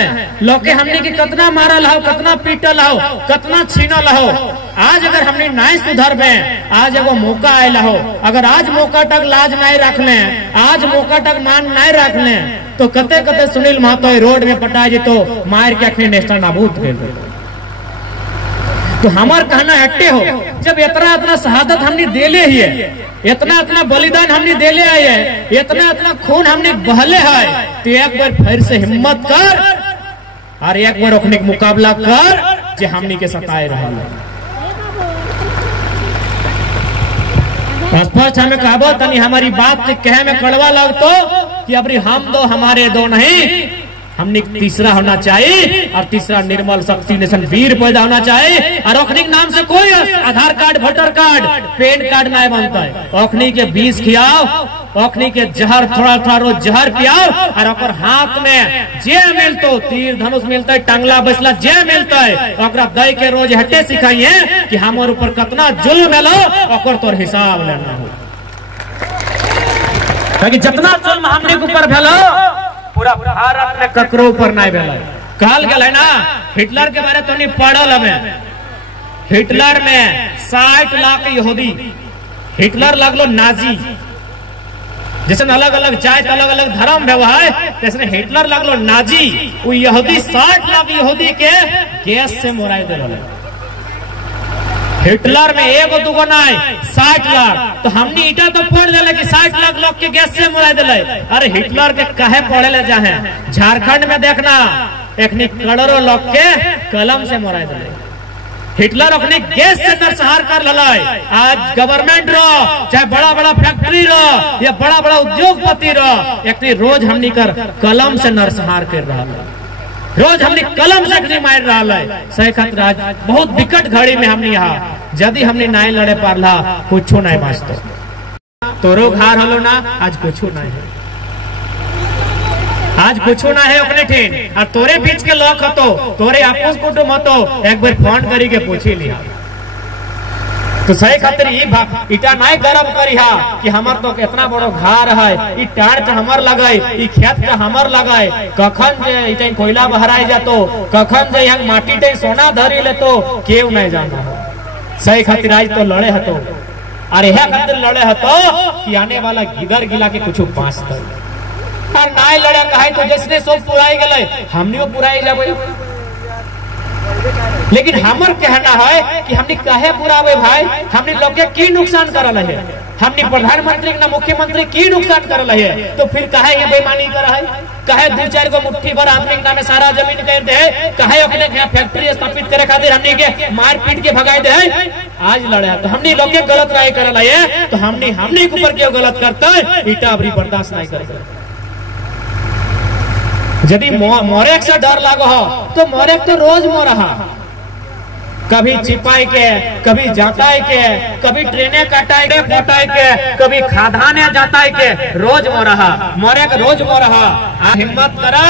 है, लोग के हमने की कितना मारल हो, कितना पीटल हो, कितना छीनल हो। आज अगर हमने नहीं सुधर में, आज एगो मौका आयल हो, अगर आज मौका तक लाज नहीं रखले, आज मौका तक मान नहीं रखले, तो कते कते सुनील महतो रोड में पटा जी तो मार के अखनी नेस्ता नाबूद कर दे। तो हमार कहना हट्टे हो, जब इतना इतना शहादत हमने देले ही है, इतना इतना बलिदान हमने देले आए है, इतना इतना खून हमने बहले है, तो एक बार फिर से हिम्मत कर और एक बार ओखने मुकाबला कर जे हमने के सताए रहा। स्पष्ट हमें कहबो तनी हमारी बात कहे में कड़वा लगतो कि अबरी हम दो हमारे दो नहीं, हमने तीसरा होना चाहिए, और तीसरा निर्मल शक्ति नेशन वीर पैदा होना चाहिए। और ओखनी के नाम से कोई Aadhaar card, voter card, PAN card नहीं बनता है। ओखनी के बीस खियाओ, ओखनी के जहर थोड़ा थोड़ा रोज जहर पियाओ, और ओकर हाथ में जे मिलतो, तीर धनुष मिलता है, टांगला बसला जे मिलता है, ओकरा दई के रोज हटे सिखाइए कि हमारे ऊपर कितना जुल्म भेलो, ओकर तोर हिसाब लेना हो। ताकि जितना जुल्म हमने के ऊपर भेलो पूरा भारत में ककरो ऊपर नहीं भेल। कहल गया है ना, हिटलर के बारे तो नहीं पढ़ल हमें। हिटलर में 60 लाख यहूदी, हिटलर लगलो नाजी, जैसे अलग अलग जात अलग अलग धर्म व्यवहार, जैसे हिटलर लगलो नाजी। वो यहूदी 60 लाख यहूदी के गैस से मोराई दे रहे। हिटलर में एगो दुगो नहीं 60 लाख। तो हमने ईटा तो पढ़ दिले कि 60 लाख लोग के गैस से मुरा दिले। अरे हिटलर के कहे पढ़े ले जाए, झारखंड में देखना एक करोड़ों लोग के कलम से मुरा दिले। हिटलर अपने गैस से नरसंहार कर ललाय। आज गवर्नमेंट रो, चाहे बड़ा बड़ा फैक्ट्री रो या बड़ा बड़ा उद्योगपति रो, एक रोज हमनी कर कलम से नरसंहार कर रहा है, रोज हमने कलम से मार रहा है। सही खातिर आज बहुत विकट घड़ी में हमने यहाँ यदि हमने नहीं लड़े पारला कुछ नहीं बाँचतो। तोरो घार हलो ना, आज कुछ नहीं है, आज कुछ ना है अपने ठेन। और तोरे बीच के लोग हतो, तोरे आपस कुटुंब हतो, एक बार फोन करी के पूछी लिया। तो सही खातिर इटा नहीं गर्व करी हा कि हमार तो कितना बड़ो घर है, ई टार का हमर लगाए, ई खेत का हमर लगाए, कखन जे इटा कोयला बहराई जातो, कखन जे यहाँ माटी ते सोना धरी ले तो केव नहीं जाना। सही खातिर आज तो लड़े हतो, और यह खातिर लड़े हतो कि आने वाला गिदर गिला के कुछ बाँचता। और नहीं लड़े कहे तो जिसने सब पुराई गए हमने पुराई जाबे। लेकिन हमर कहना है कि हमने कहे बुरावे भाई, हमने लोग के की नुकसान करल है, हमने प्रधानमंत्री ना मुख्यमंत्री की नुकसान करल है, तो फिर कहे ये बेईमानी कर है, कहे 2-4 गो मुट्ठी भर आदमी के नामे सारा जमीन कर दे, कहे अपने यहाँ फैक्ट्री स्थापित करे खातिर हमने के मार पीट के भगाई दे। आज लड़े तो हमने लोग के गलत राय करल है, तो हमने के ऊपर क्यों गलत करता है, इटा अबरी बर्दाश्त नहीं कर। यदि मोरे से डर लागो हो तो मोरे तो रोज मोरहा, कभी चिपाई के, कभी जाताई के, कभी ट्रेने कटाई के फटाई के, कभी खादाने जाताई के, रोज मोरहा, मोरे के रोज मोरहा। हिम्मत करा,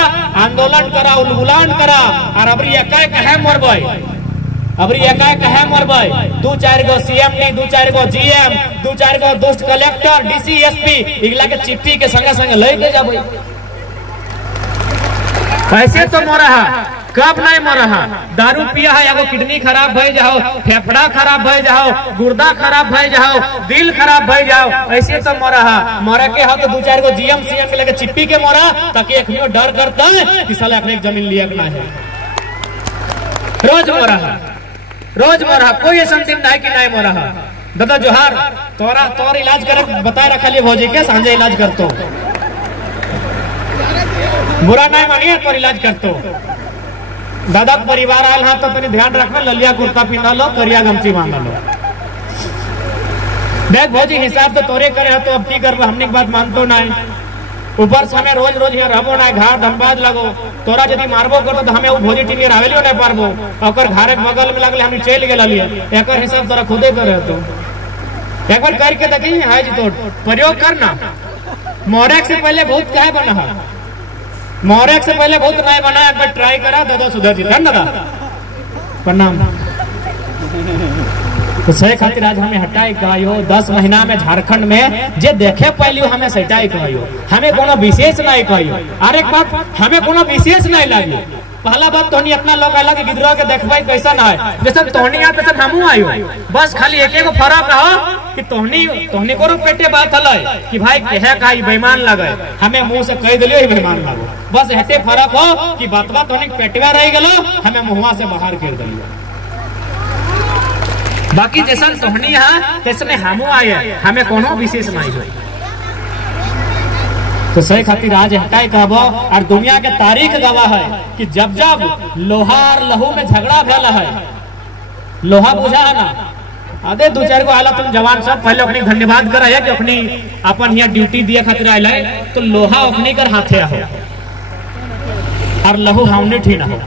आंदोलन करा, उलगुलान करा, और अबरी एकाएक है मोरबई, अबरी एकाएक है मोरबई। 2-4 गो सीएम नहीं, 2-4 गो जीएम, 2-4 गो दुष्ट कलेक्टर, डीसी, एसपी इगला के चिट्ठी के संगे संगे लेके जाबे। ऐसे तो मोरहा, कब नहीं मोरहा, दारू पिया है, एगो किडनी खराब भई जाओ, फेफड़ा खराब भई जाओ, गुर्दा खराब भई जाओ, दिल खराब भई जाओ, ऐसे तो मोरहा। मोरा के हो तो 2-4 गो जीएम सीएम के लेके चिप्पी के मोरा, ताकि एक डर करता है कि साले अपने जमीन लिया ना है। रोज मोरहा, रोज मोरहा, कोई ऐसा दिन नहीं कि नहीं मोरहा। दादा जोहार, तोर इलाज करे बताए रखा लिए भौजी के सांझे इलाज करतो, बुरा नहीं मानिए पर इलाज करतो। दादा परिवार आयल हाँ तो तनी ध्यान रखना, ललिया कुर्ता पहना लो, करिया गमछी बांधा लो। देख भौजी हिसाब तो तोरे करे तो अब की कर, हमने की बात मानतो नहीं। ऊपर से हमें रोज रोज यहाँ रहबो ना, घाट धनबाद लगो, तोरा यदि मारबो करो तो हमें वो भौजी टीवी रावेलियो नहीं पारबो, और घर के बगल में लगले हमें चल गए लिए। एक हिसाब तोरा खुदे करे तो एक बार करके देखी है जी, तो प्रयोग करना। मोरेक से पहले बहुत क्या बना है, मोरेक से पहले बहुत नहीं बना, एक बार ट्राई करा, दो सुधर जी। दादा प्रणाम। तो सही खातिर आज हमें हटाई कहो, 10 महीना में झारखंड में जे देखे पहले हमें सटाई कहो, हमें कोनो विशेष नहीं कहो। और एक बात हमें कोनो विशेष नहीं लगी, पहला बात तोहनी अपना लोग आला के गिदरा के देखबाई कैसा ना है, जैसे तोहनी आते से हमू आयो, बस खाली एक एगो फर्क है कि तोहनी को पेटे बात हलै कि भाई कहे का ई बेईमान लगे, हमें मुंह से कह दिलियो ई बेईमान लगो, बस हेते फर्क हो कि बातवा तोहनी पेटवा रह गेलो, हमें मुंहवा से बाहर कर दिलियो। बाकी जैसा तोहनी है तैसने हमू आए, हमें कोनो विशेष नहीं है। तो सही खातिर आज हटाई कहबो और दुनिया के तारीख गवाह है कि जब जब लोहा और लहू में झगड़ा भेल है, लोहा बुझा है ना, अरे दो चार को आला तुम जवान सब पहले अपनी धन्यवाद कर है कि अपनी अपन यहाँ ड्यूटी दिए खातिर आयल है, तो लोहा अपनी कर हाथे हो और लहू हमने ठीक हो।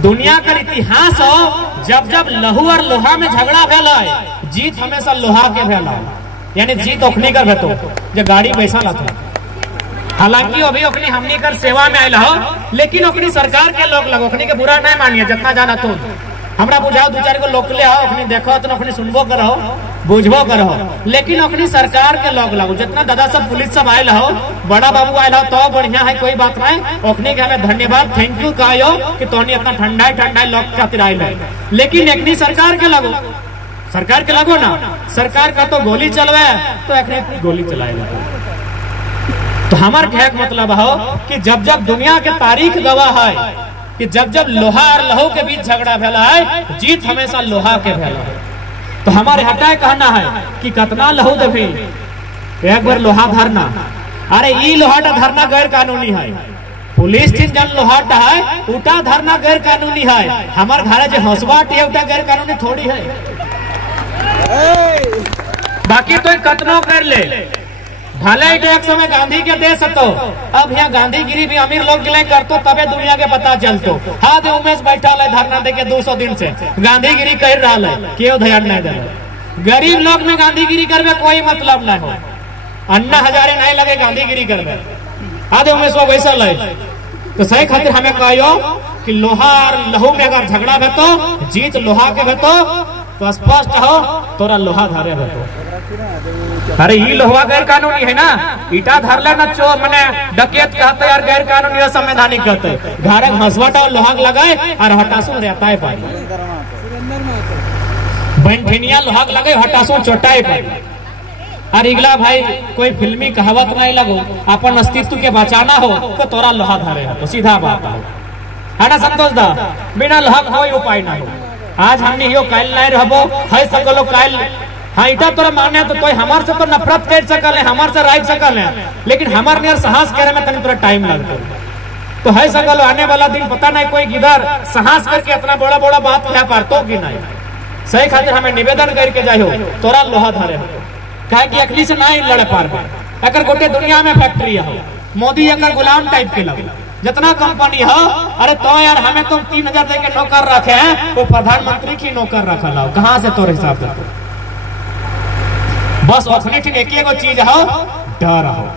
दुनिया का इतिहास हो जब जब लहू और लोहा में झगड़ा भेल है, जीत हमेशा लोहा के भेल है, यानी जीत ओखनी कर भेतो जो गाड़ी बैसा ला था। हालांकि अभी अपनी हमनी कर सेवा में आयल हो, लेकिन अपनी सरकार के लोग लगो अपनी के बुरा नहीं मानिए, जितना जाना तुम हमरा बुझाओ दो चार को लोग ले आओ, अपनी देखो तो अपनी सुनबो करो बुझबो करो, लेकिन अपनी सरकार के लोग लगो जितना दादा सब पुलिस सब आयल हो, बड़ा बाबू आयल हो तो बढ़िया है, कोई बात नहीं, अपनी के हमें धन्यवाद थैंक यू कहो कि तोहनी इतना ठंडा लोग खातिर आयल है। लेकिन एक सरकार के लगो, सरकार के लगो ना, सरकार का तो गोली चलवे तो एक गोली चलाएगा। तो हमार कहने का मतलब हो कि जब जब दुनिया के तारीख गवाह है कि जब जब लोहा और लहू के बीच झगड़ा भेला है, जीत हमेशा लोहा के भेला है। तो हमारे हटाए कहना है कि कितना लहू देवी एक बार लोहा धरना, अरे ई लोहाटा धरना गैर कानूनी है, पुलिस चीज जन लोहाटा है उठा धरना गैर कानूनी है, हमार घर जो हौसबाट है उठा गैर कानूनी थोड़ी है। बाकी तो कतनो कर ले भले एक समय गांधी के दे सको, अब यहाँ गांधीगिरी भी अमीर लोग गिले करतो तबे दुनिया के पता चलतो। हाँ दे उमेश बैठा है धरना दे के 200 दिन से गांधीगिरी कर रहा है, क्यों ध्यान नहीं दे रहा। गरीब लोग में गांधीगिरी करवे कोई मतलब नहीं हो, अन्ना हजारे नहीं लगे गांधीगिरी करवे, हाँ दे उमेश वो वैसा ले। तो सही खातिर हमें कहो कि लोहा और लहू में अगर झगड़ा भेतो, जीत लोहा के भेतो, तो स्पष्ट हो तोरा लोहा धारे भेतो। अरे ये लोहा गैर कानूनी है ना, ईटा धर लेना चो मने डकैत कहते यार गैर कानूनी और संवैधानिक कहते, घरे घसवाटा और लोहा लगाए और हटासू रहता है पाई, बंठिनिया लोहा लगे हटासू चोटाए पाई। और इगला भाई कोई फिल्मी कहावत नहीं लगो, अपन अस्तित्व के बचाना हो तो तोरा लोहा धारे हो, तो सीधा बात है ना संतोष दा, बिना लोहा कोई उपाय ना हो। आज हमने यो कायल नहीं रहबो है सकलो कायल, हाँ इटा तोरा माने तो कोई हमार से तो नफरत कर सकल है, हमार से राइट सकल है, लेकिन हमार ने साहस करे में तनी थोड़ा टाइम लगता है। तो है सकल आने वाला दिन पता नहीं कोई किधर साहस करके इतना बड़ा बड़ा बात कह पारतो कि नहीं। सही खातिर हमें निवेदन करके जाइयो तोरा लोहा धरे हो, कहे कि अखली से नहीं लड़ पारबे, अगर गोटे दुनिया में फैक्ट्री हो, मोदी अगर गुलाम टाइप के लगे जितना कंपनी हो, अरे तो यार हमें तो 3000 दे के नौकर रखे हैं, तो प्रधानमंत्री की नौकर रखा लाओ, कहाँ से तोर हिसाब से? बस अपनी ठीक एक एगो चीज हो, डर हो,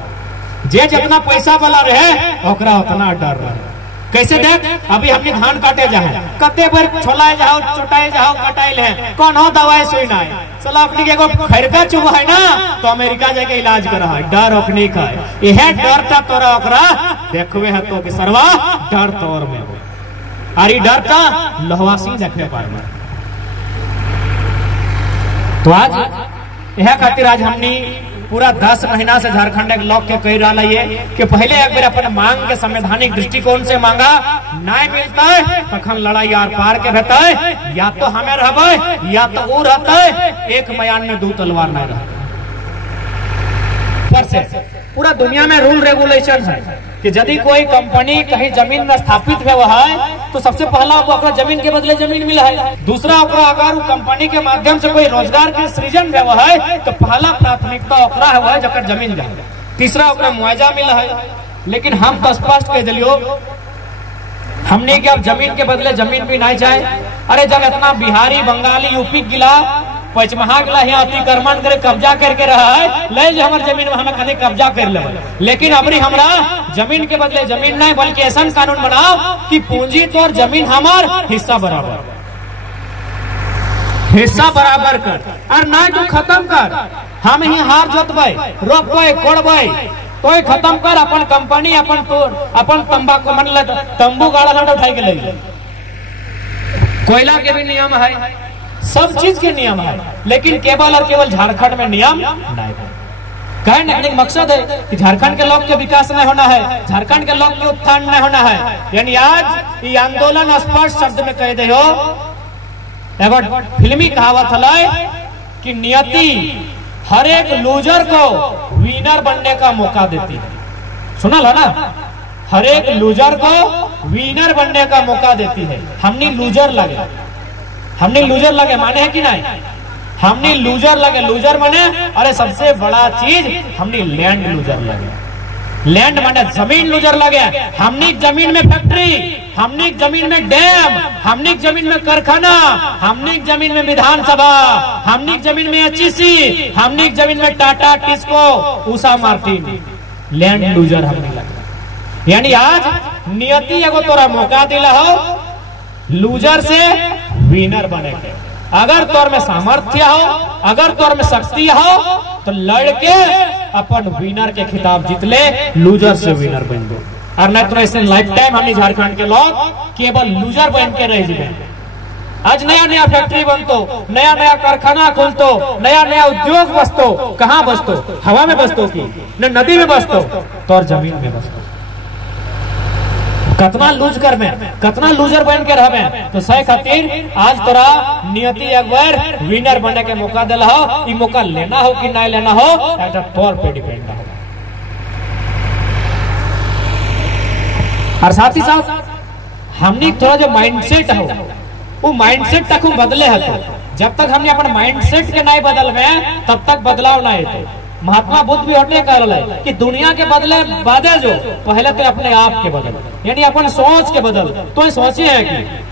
जे जितना पैसा वाला रहे ओकरा उतना डर रहे। कैसे देख अभी हमने धान काटे जाए, कते बार छोलाए जाओ चोटाए जाओ कटाइल है, कौन हो दवाई सुई ना है, चलो अपनी एगो खैरका चुभा है ना तो अमेरिका जाके इलाज करा है, डर ओखनी का यह डरता तोरा ओकरा देखवे है तो कि सरवा डर तोर में, अरे डरता लहवासी देखने पाए। तो आज यह खातिर आज हमने पूरा 10 महीना से झारखंड एक लोग के कह रहा है कि पहले एक बार अपन मांग के संवैधानिक दृष्टिकोण से मांगा, नहीं मिलता है तखन लड़ाई आर पार के रहता है, या तो हमें रहबे या तो वो रहता है, एक मयान में 2 तलवार नहीं रहता। पर से पूरा दुनिया में रूल रेगुलेशन है कि यदि कोई कंपनी कहीं जमीन में स्थापित हुआ है तो सबसे पहला वो जमीन के बदले जमीन मिला है, दूसरा अगर कंपनी के माध्यम से कोई रोजगार के सृजन हुआ है तो पहला प्राथमिकता ओकरा हुआ है जकर जमीन जाए, तीसरा ओकरा मुआवजा मिला है। लेकिन हम तो स्पष्ट कह दिलियो हमने कि अब जमीन के बदले जमीन भी नहीं चाहे। अरे जब इतना बिहारी बंगाली यूपी गिला पचमहा गिला यहाँ अतिक्रमण करे कब्जा करके रहा है, ले जो हमारे जमीन में हमें कहीं कब्जा कर ले, लेकिन अबरी हमरा जमीन के बदले जमीन नहीं बल्कि ऐसा कानून बनाओ कि पूंजी तो और जमीन हमार हिस्सा बराबर कर, और ना जो खत्म कर हम ही हार जोतबे रोपबे कोड़बे तो खत्म कर अपन कंपनी अपन तोड़ अपन तंबाकू मन तंबू गाड़ा ना उठाई के ले। कोयला के भी नियम है, सब चीज के नियम है, लेकिन केवल और केवल झारखंड में नियम नहीं है। कहने का मकसद है कि झारखंड के लोग के विकास नहीं होना है, झारखंड के लोग के उत्थान नहीं होना है। यानी आज ये आंदोलन स्पष्ट शब्द में कह दे हो, एगो फिल्मी कहावत है कि नियति हर एक लूजर को विनर बनने का मौका देती है। सुना लो ना, हर एक लूजर को विनर बनने का मौका देती है। हमने लूजर लगे, हमने लूजर लगे माने है कि नहीं, हमने लूजर लगे। लूजर माने अरे सबसे बड़ा चीज हमने लैंड लूजर लगे। लैंड माने जमीन लूजर लगे। हमने जमीन में फैक्ट्री, हमने जमीन में डैम, हमने जमीन में कारखाना, हमने जमीन में विधानसभा, हमने जमीन में एचईसी, हमने जमीन में Tata, TISCO, Usha Martin. Land loser हमने लगे। यानी आज नियति एगो तोरा मौका दिला हो लूजर से विनर बने के। अगर तोर में सामर्थ्य हो, अगर तोर में शक्ति हो तो लड़के अपन विनर के खिताब जीत ले, लूजर से विनर बन दो। और नहीं तो ऐसे लाइफ टाइम हमने झारखंड के लोग केवल लूजर बन के रह जाए। आज नया नया फैक्ट्री बनतो, नया नया कारखाना खोलतो, नया नया उद्योग बसतो। कहाँ बसतो? हवा में बसतो की न नदी में बसतो, तोर जमीन में बसतो। कतना लूज कर में, कतना लूजर बन के रहबे। तो सही खातिर आज तोरा नियति एक बार विनर बनने के मौका दिला हो। ये मौका लेना हो कि नहीं लेना हो एटा तोर पे डिपेंड हो। और साथ ही साथ हमने थोड़ा जो माइंडसेट हो वो माइंडसेट तक हम बदले है। तो जब तक हमने अपन माइंडसेट के नहीं बदल में तब तक बदलाव नहीं है। महात्मा बुद्ध भी होने कह रहा है कि दुनिया के बदले बादे जो पहले तो अपने आप के बदल, यानी अपन सोच के बदल। तो सोचिए है कि